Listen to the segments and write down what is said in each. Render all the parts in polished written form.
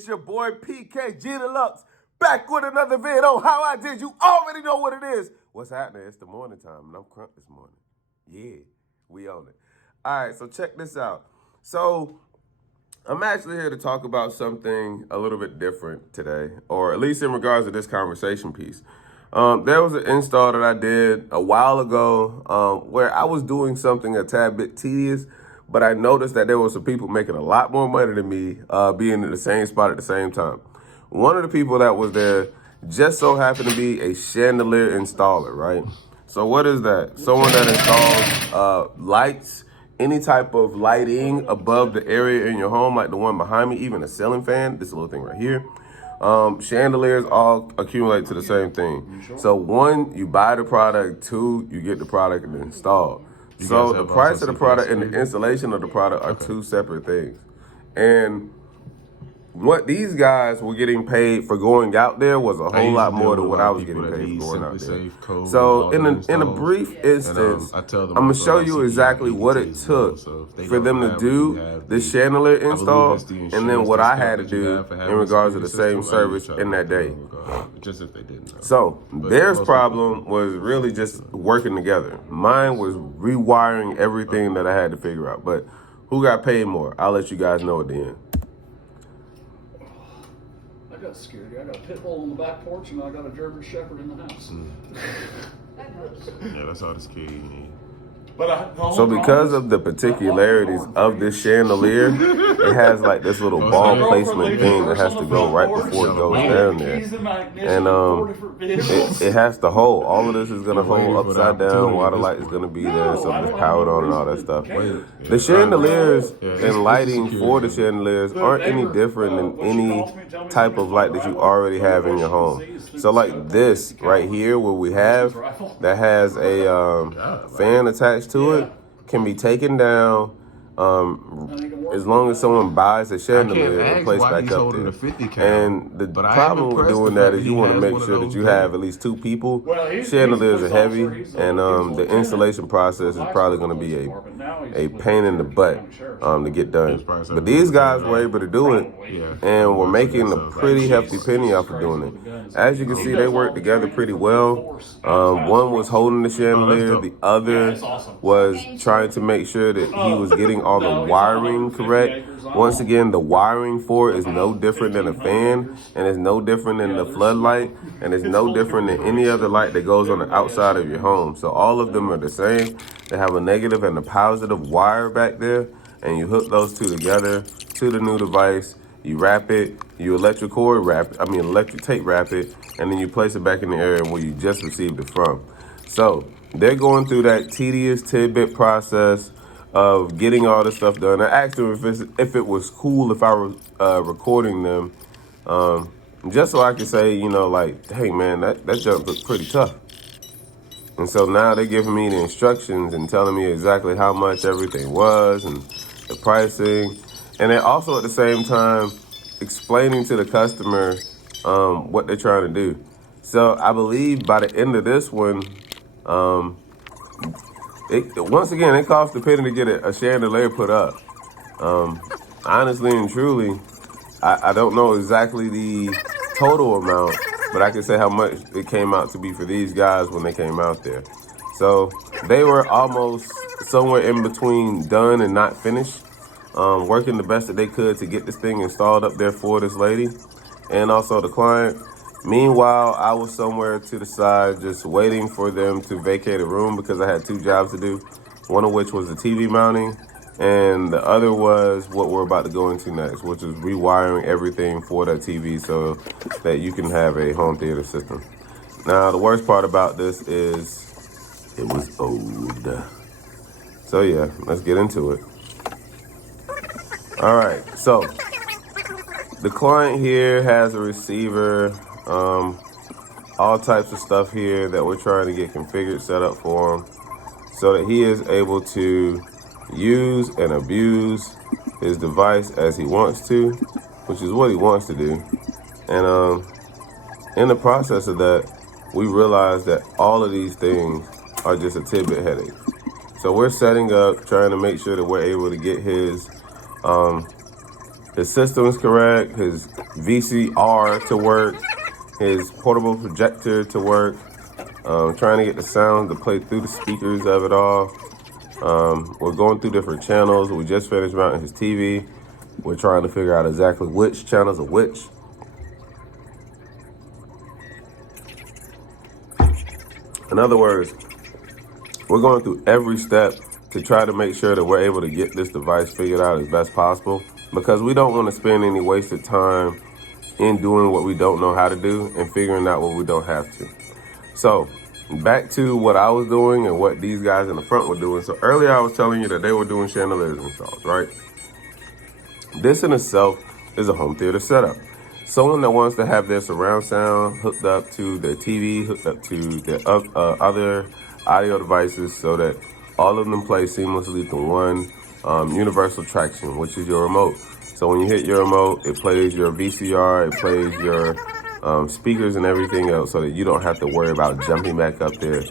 It's your boy PKG Deluxe, back with another vid on How I Did. You already know what it is. What's happening? It's the morning time, and I'm crunk this morning. Yeah, we on it. All right, so check this out. So I'm actually here to talk about something a little bit different today, or at least in regards to this conversation piece. There was an install that I did a while ago where I was doing something a tad bit tedious, but I noticed that there were some people making a lot more money than me being in the same spot at the same time. One of the people that was there just so happened to be a chandelier installer, right? So what is that? Someone that installs lights, any type of lighting above the area in your home, like the one behind me, even a ceiling fan, this little thing right here. Chandeliers all accumulate to the same thing. So one, you buy the product. Two, you get the product and install. So the price of the product and the installation of the product are two separate things. And what these guys were getting paid for going out there was a whole lot more than what I was getting paid for going out there. So in a brief instance, I'm gonna show you exactly what it took for them to do the chandelier install, and then what I had to do in regards to the same service in that day. So theirs problem was really just working together. Mine was rewiring everything that I had to figure out. But who got paid more? I'll let you guys know at the end. I got security. I got a pit bull on the back porch, and I got a German Shepherd in the house. Yeah, that's all the security you need. So because of the particularities of this chandelier, it has like this little ball placement thing that has to go right before it goes down there. And it has to hold. All of this is going to hold upside down while the light is going to be there, so it's powered on and all that stuff. The chandeliers and lighting for the chandeliers aren't any different than any type of light that you already have in your home. So like this right here where we have, that has a fan attached to it, can be taken down as long as someone buys a chandelier and place back up there. And the problem with doing that is you want to make sure that you have at least two people. Chandeliers are heavy, and the installation process is probably going to be a pain in the butt to get done. But these guys were able to do it, and were making a pretty hefty penny off of doing it. As you can see, they worked together pretty well. One was holding the chandelier, the other was trying to make sure that he was getting all the wiring correct. Once again, the wiring for it is no different than a fan, and it's no different than the floodlight, and it's no different than any other light that goes on the outside of your home. So all of them are the same. They have a negative and a positive wire back there, and you hook those two together to the new device. You wrap it, you electric tape wrap it, and then you place it back in the area where you just received it from. So they're going through that tedious tidbit process of getting all this stuff done. I asked them if it was cool if I was recording them, just so I could say, you know, like, hey man, that jump looked pretty tough. And so now they're giving me the instructions and telling me exactly how much everything was and the pricing. And they're also at the same time explaining to the customer what they're trying to do. So I believe by the end of this one, once again, it costs a penny to get a chandelier put up. Honestly and truly, I don't know exactly the total amount, but I can say how much it came out to be for these guys when they came out there. So they were almost somewhere in between done and not finished, working the best that they could to get this thing installed up there for this lady and also the client. Meanwhile, I was somewhere to the side just waiting for them to vacate a room because I had two jobs to do, one of which was the TV mounting, and the other was what we're about to go into next, which is rewiring everything for that TV so that you can have a home theater system. Now, the worst part about this is it was old. So yeah, let's get into it. All right, so the client here has a receiver, all types of stuff here that we're trying to get configured, set up for him so that he is able to use and abuse his device as he wants to, which is what he wants to do. And in the process of that, we realize that all of these things are just a tidbit headache. So we're setting up, trying to make sure that we're able to get his his system is correct, his VCR to work, his portable projector to work, trying to get the sound to play through the speakers of it all. We're going through different channels. We just finished mounting his TV. We're trying to figure out exactly which channels are which. In other words, we're going through every step to try to make sure that we're able to get this device figured out as best possible, because we don't want to spend any wasted time in doing what we don't know how to do and figuring out what we don't have to. So back to what I was doing and what these guys in the front were doing. So earlier I was telling you that they were doing chandeliers installs, right? This in itself is a home theater setup. Someone that wants to have their surround sound hooked up to their TV, hooked up to their other audio devices so that all of them play seamlessly to one universal traction, which is your remote. So when you hit your remote, it plays your VCR, it plays your speakers and everything else, so that you don't have to worry about jumping back up there,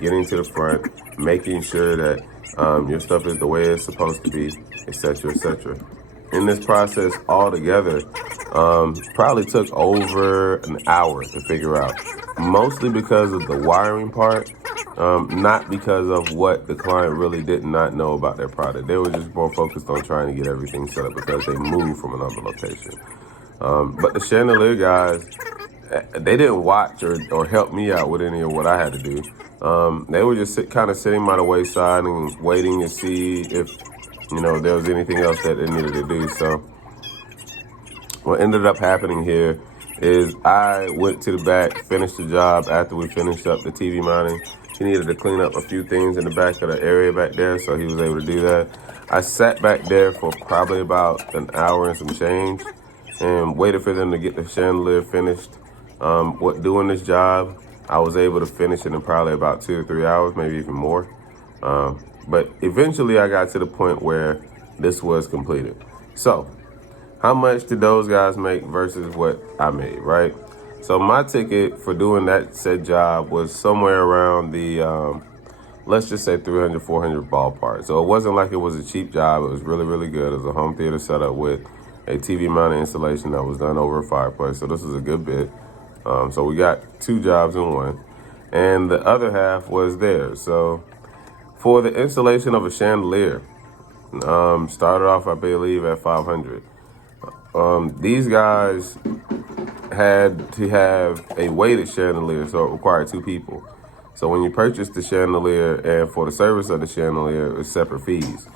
getting to the front, making sure that your stuff is the way it's supposed to be, etc., etc. In this process altogether, probably took over an hour to figure out, mostly because of the wiring part, not because of what the client really did not know about their product. They were just more focused on trying to get everything set up because they moved from another location. But the chandelier guys, they didn't watch or help me out with any of what I had to do. They were just kind of sitting by the wayside and waiting to see if there was anything else that they needed to do. So what ended up happening here is I went to the back, finished the job after we finished up the TV mounting. He needed to clean up a few things in the back of the area back there, so he was able to do that. I sat back there for probably about an hour and some change and waited for them to get the chandelier finished. Doing this job, I was able to finish it in probably about 2 to 3 hours, maybe even more. But eventually I got to the point where this was completed. So how much did those guys make versus what I made, right? So my ticket for doing that said job was somewhere around the, let's just say 300, 400 ballpark. So it wasn't like it was a cheap job. It was really, really good. It was a home theater setup with a TV mounted installation that was done over a fireplace. So this was a good bit. So we got 2 jobs in one. And the other half was theirs. So for the installation of a chandelier, started off, I believe, at 500. These guys had to have a weighted chandelier, so it required 2 people. So when you purchase the chandelier and for the service of the chandelier, it's separate fees.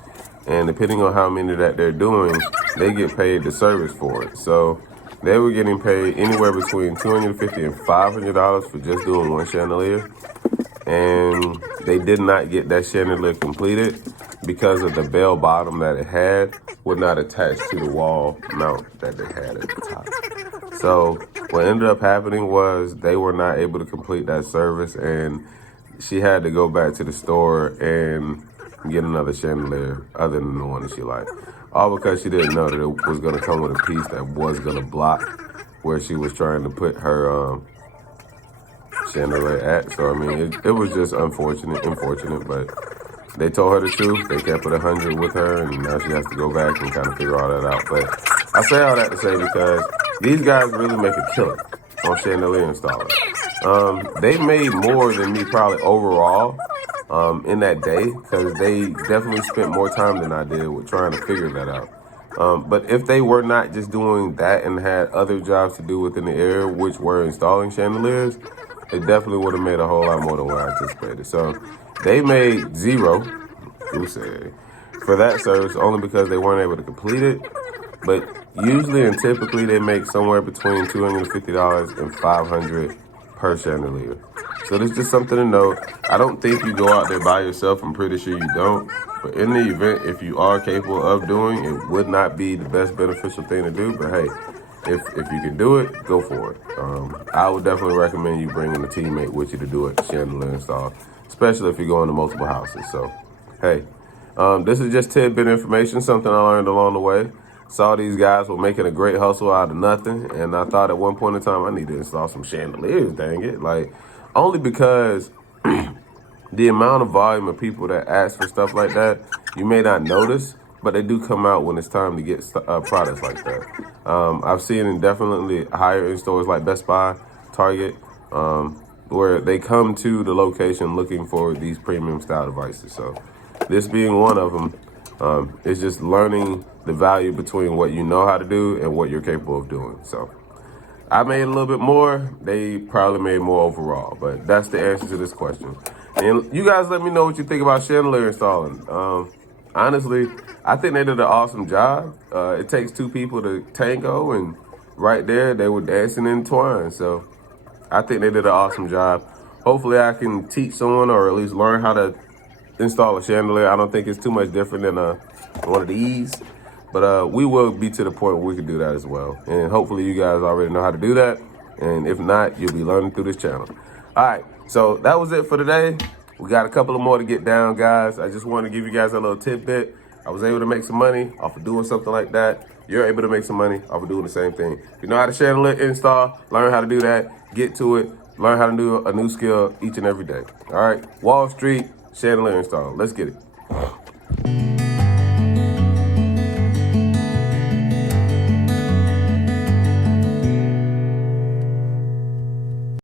And depending on how many that they're doing, they get paid the service for it. So they were getting paid anywhere between $250 and $500 for just doing one chandelier. And they did not get that chandelier completed because of the bell bottom that it had would not attach to the wall mount that they had at the top. So what ended up happening was they were not able to complete that service, and she had to go back to the store and get another chandelier other than the one that she liked. All because she didn't know that it was going to come with a piece that was going to block where she was trying to put her chandelier at. So I mean, it was just unfortunate, but they told her the truth. They kept it 100 with her, and now she has to go back and kind of figure all that out. But I say all that to say because these guys really make a killer on chandelier installers. They made more than me probably overall in that day, because they definitely spent more time than I did with trying to figure that out. But if they were not just doing that and had other jobs to do within the area, which were installing chandeliers, it definitely would have made a whole lot more than what I anticipated. So they made zero, for that service only because they weren't able to complete it. But usually and typically they make somewhere between $250 and $500 per chandelier. So this is just something to note. I don't think you go out there by yourself. I'm pretty sure you don't. But in the event, if you are capable of doing it, would not be the best beneficial thing to do. But hey, if you can do it, go for it. I would definitely recommend you bringing a teammate with you to do a chandelier install, especially if you're going to multiple houses. So, hey, this is just tidbit information, something I learned along the way. Saw these guys were making a great hustle out of nothing, and I thought at one point in time I need to install some chandeliers, dang it. Like, only because the amount of volume of people that ask for stuff like that, you may not notice, but they do come out when it's time to get products like that. I've seen it definitely higher in stores like Best Buy, Target, where they come to the location looking for these premium style devices. So this being one of them, it's just learning the value between what you know how to do and what you're capable of doing. So I made a little bit more. They probably made more overall, but that's the answer to this question. And you guys let me know what you think about chandelier installing. Honestly, I think they did an awesome job. It takes two people to tango, and right there, they were dancing in twine. So I think they did an awesome job. Hopefully I can teach someone or at least learn how to install a chandelier. I don't think it's too much different than one of these. But we will be to the point where we can do that as well. And hopefully you guys already know how to do that. And if not, you'll be learning through this channel. All right, so that was it for today. We got a couple of more to get down, guys. I just wanted to give you guys a little tidbit. I was able to make some money off of doing something like that. You're able to make some money off of doing the same thing. If you know how to chandelier install, learn how to do that, get to it, learn how to do a new skill each and every day. All right, Wall Street chandelier install. Let's get it.